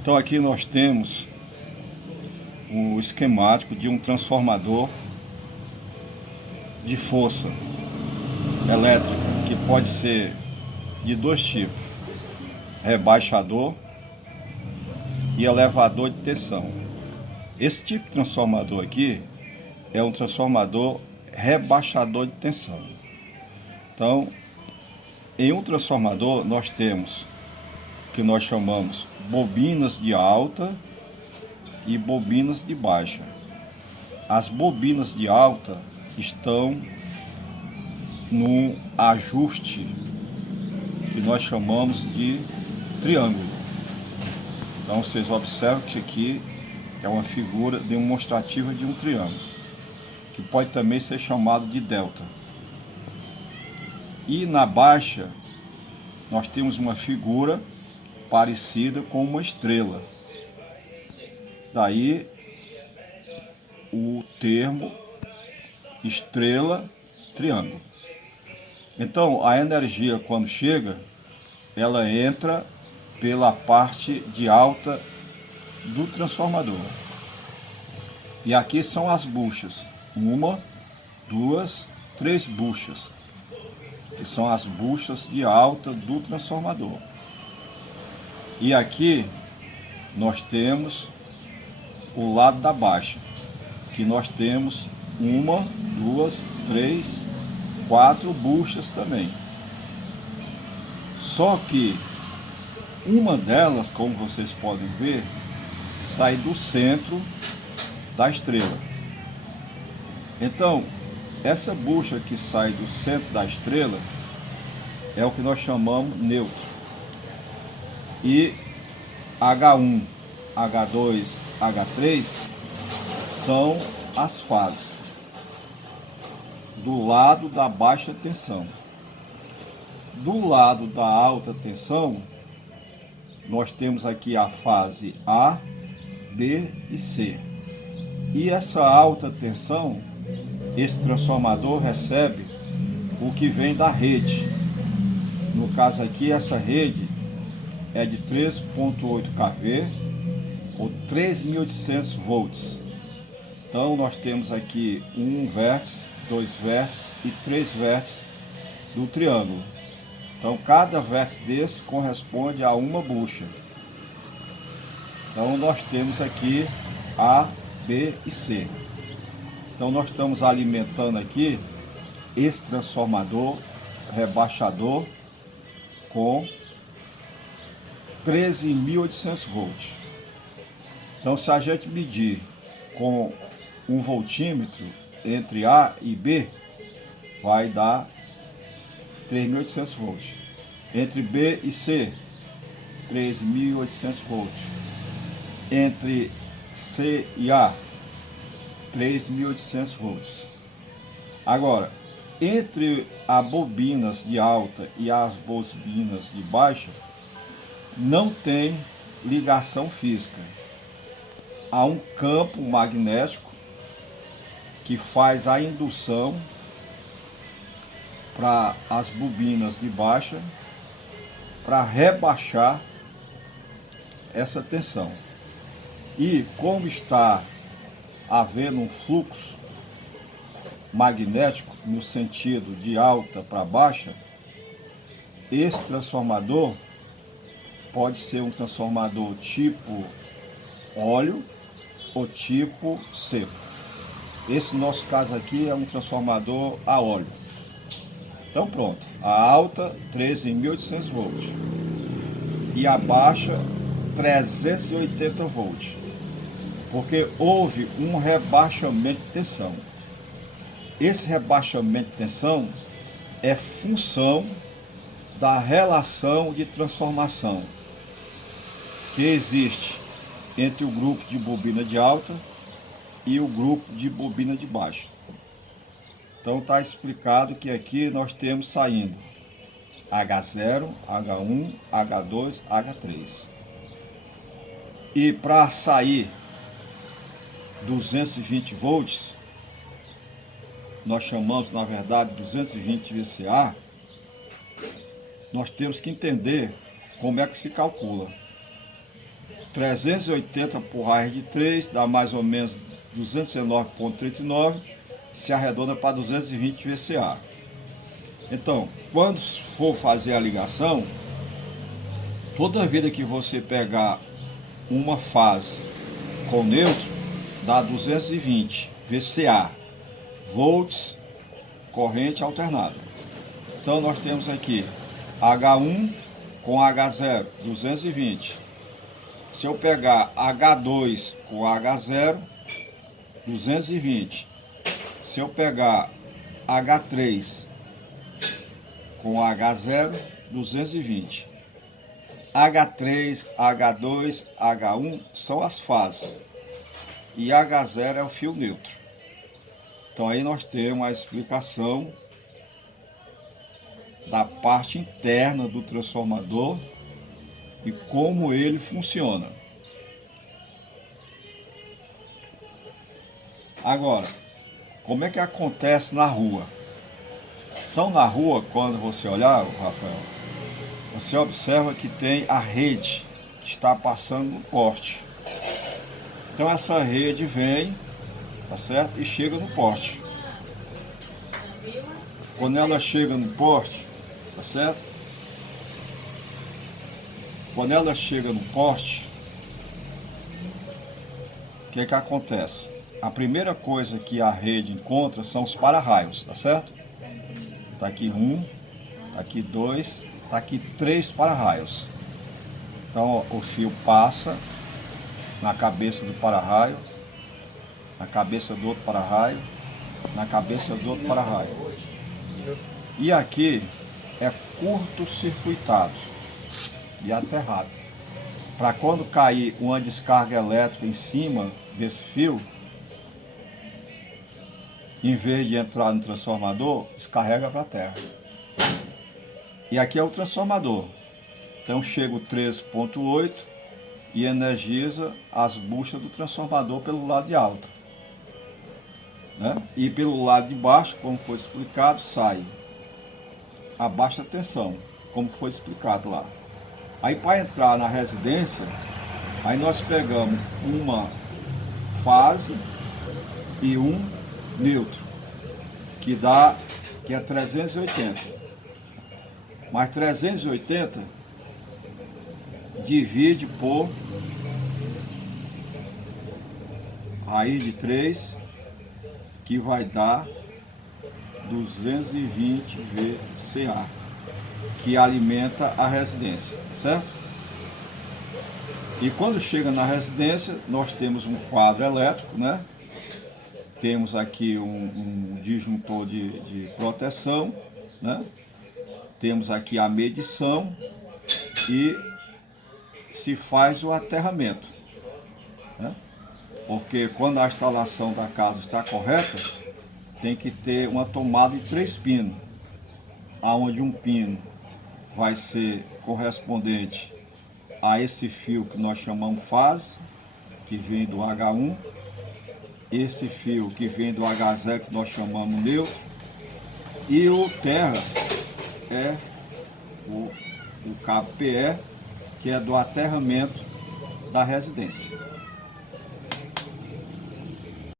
Então aqui nós temos o esquemático de um transformador de força elétrica, que pode ser de dois tipos: rebaixador e elevador de tensão. Esse tipo de transformador aqui é um transformador rebaixador de tensão. Então, em um transformador nós temos o que nós chamamos bobinas de alta e bobinas de baixa. As bobinas de alta estão no ajuste que nós chamamos de triângulo. Então vocês observam que aqui é uma figura demonstrativa de um triângulo, que pode também ser chamado de delta. E na baixa nós temos uma figura parecida com uma estrela. Daí o termo estrela triângulo. Então a energia, quando chega, ela entra pela parte de alta do transformador. E aqui são as buchas. Uma, duas, três buchas, que são as buchas de alta do transformador. E aqui nós temos o lado da baixa, que nós temos uma, duas, três, quatro buchas também. Só que uma delas, como vocês podem ver, sai do centro da estrela. Então, essa bucha que sai do centro da estrela é o que nós chamamos neutro. E H1, H2, H3 são as fases do lado da baixa tensão. Do lado da alta tensão, nós temos aqui a fase A, B e C. E essa alta tensão, esse transformador recebe o que vem da rede. No caso aqui, essa rede é de 3.8 kV ou 3.800 volts. Então nós temos aqui um vértice, dois vértices e três vértices do triângulo. Então cada vértice desse corresponde a uma bucha. Então nós temos aqui A, B e C. Então nós estamos alimentando aqui esse transformador rebaixador com 13.800 volts. Então se a gente medir com um voltímetro entre A e B, vai dar 3.800 volts. Entre B e C, 3.800 volts. Entre C e A, 3.800 volts. Agora, entre as bobinas de alta e as bobinas de baixa, não tem ligação física. Há um campo magnético que faz a indução para as bobinas de baixa para rebaixar essa tensão. E como está havendo um fluxo magnético no sentido de alta para baixa, esse transformador pode ser um transformador tipo óleo ou tipo seco. Esse nosso caso aqui é um transformador a óleo. Então pronto, a alta 13.800 volts e a baixa 380 volts, porque houve um rebaixamento de tensão. Esse rebaixamento de tensão é função da relação de transformação que existe entre o grupo de bobina de alta e o grupo de bobina de baixa. Então está explicado que aqui nós temos saindo H0, H1, H2, H3. E para sair 220 volts, nós chamamos na verdade 220 VCA, nós temos que entender como é que se calcula. 380 por raiz de 3 dá mais ou menos 209,39, se arredonda para 220 VCA. Então, quando for fazer a ligação, toda vida que você pegar uma fase com neutro, dá 220 VCA, volts, corrente alternada. Então nós temos aqui H1 com H0, 220. Se eu pegar H2 com H0, 220. Se eu pegar H3 com H0, 220. H3, H2, H1 são as fases. E H0 é o fio neutro. Então aí nós temos a explicação da parte interna do transformador e como ele funciona. Agora, como é que acontece na rua? Então na rua, quando você olhar, Rafael, você observa que tem a rede que está passando no poste. Então essa rede vem, tá certo? E chega no poste. Quando ela chega no poste, tá certo? Quando ela chega no poste, o que acontece? A primeira coisa que a rede encontra são os para-raios, tá certo? Tá aqui um, tá aqui dois, tá aqui 3 para-raios. Então o fio passa na cabeça do para-raio, na cabeça do outro para-raio, na cabeça do outro para-raio. E aqui é curto-circuitado e aterrado. Para quando cair uma descarga elétrica em cima desse fio, em vez de entrar no transformador, descarrega para a terra. E aqui é o transformador. Então chega o 13,8 e energiza as buchas do transformador pelo lado de alta, né? E pelo lado de baixo, como foi explicado, sai a baixa tensão, como foi explicado lá. Aí para entrar na residência, aí nós pegamos uma fase e um neutro, que é 380. Mas 380 divide por raiz de 3, que vai dar 220 VCA, que alimenta a residência, certo? E quando chega na residência, nós temos um quadro elétrico, né? Temos aqui um disjuntor de proteção, né? Temos aqui a medição e se faz o aterramento, né? Porque quando a instalação da casa está correta, tem que ter uma tomada de 3 pinos, aonde um pino vai ser correspondente a esse fio que nós chamamos fase, que vem do H1, esse fio que vem do H0, que nós chamamos neutro, e o terra é o cabo PE, que é do aterramento da residência.